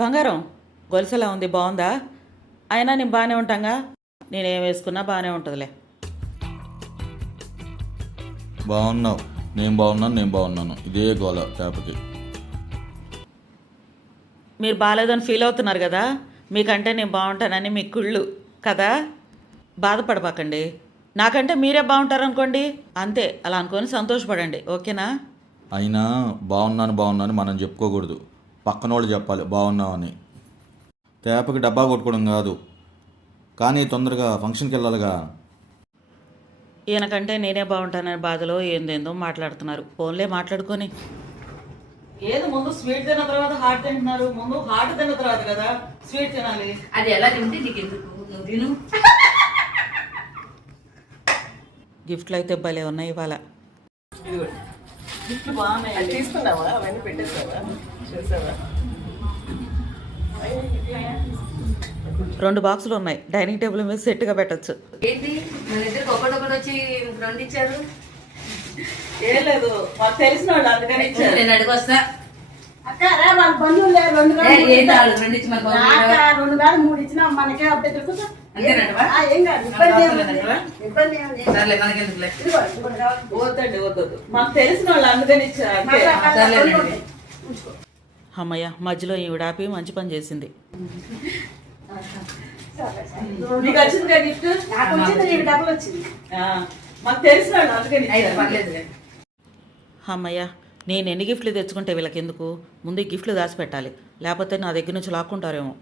బంగారం గొలుసులా ఉంది, బాగుందా? అయినా నేను బాగానే ఉంటాగా, నేనేం వేసుకున్నా బాగానే ఉంటుందిలే. బాగున్నావు, నేను బాగున్నాను, ఇదే గోల తేపకి. మీరు బాగాలేదని ఫీల్ అవుతున్నారు కదా, మీకంటే నేను బాగుంటానని మీ కుళ్ళు కదా. బాధపడబాకండి, నాకంటే మీరే బాగుంటారు అనుకోండి, అంతే. అలా అనుకొని సంతోషపడండి, ఓకేనా? అయినా బాగున్నాను మనం చెప్పుకోకూడదు, పక్కనోళ్ళు చెప్పాలి బాగున్నావని. తేపకి డబ్బా కొట్టుకోవడం కాదు, కానీ తొందరగా ఫంక్షన్కి వెళ్ళాలిగా. ఈయనకంటే నేనే బాగుంటానని బాధలో ఏందేందో మాట్లాడుతున్నారు. ఫోన్లే మాట్లాడుకొని ఏది ముందు స్వీట్ తిన్న తర్వాత హాట్ తింటున్నారు. ముందు హాట్ తిన్న తర్వాత కదా స్వీట్ తినాలి. అది ఎలా తింటే నీకు ఎందుకు, నువ్వు తిను. గిఫ్ట్లు అయితే భలే ఉన్నాయి ఇవాళ. గిఫ్ట్లు బాగున్నాయి. తీసుకున్నావా? అవన్నీ పెట్టేసావా? చూసావా? 2 బాక్సులు ఉన్నాయి, డైనింగ్ టేబుల్ మీద సెట్గా పెట్టచ్చు. ఏంటి మన ఇద్దరికి ఒకటొకటి వచ్చి 2 ఇచ్చారు? ఏం లేదు, మాకు తెలిసిన వాళ్ళు అందుకని ఇచ్చారు. నేను అడిగొస్తా. అక్క రా, వాళ్ళ బంధువులు లేరు, 2 కాదు, ఏంటి వాళ్ళు 2 ఇచ్చి మనకు 2 కాదు 3 ఇచ్చినా మనకే అబ్బాయి దొరుకుతా. అంతేనంటవా? ఏం కాదు, ఇబ్బంది ఏముంది. సర్లే మనకెందుకులే. ఇదిగో, ఇంకోటి కావాలి. వద్దండి, వద్దొద్దు, మాకు తెలిసిన వాళ్ళు అందుకని ఇచ్చారు అంతే. సర్లేనండి. అమ్మయ్య, మధ్యలో ఈవిడ ఆపి మంచి పని చేసింది. నీకు వచ్చింది గిఫ్ట్? నాకు వచ్చింది, నీకు డబ్బులు వచ్చింది. మాకు తెలిసిన వాళ్ళు అందుకని అయితే పర్లేదులే. అమ్మయ్య, నేను ఎన్ని గిఫ్ట్లు తెచ్చుకుంటే వీళ్ళకి ఎందుకు? ముందు ఈ గిఫ్ట్లు దాచిపెట్టాలి, లేకపోతే నా దగ్గర నుంచి లాక్కుంటారేమో.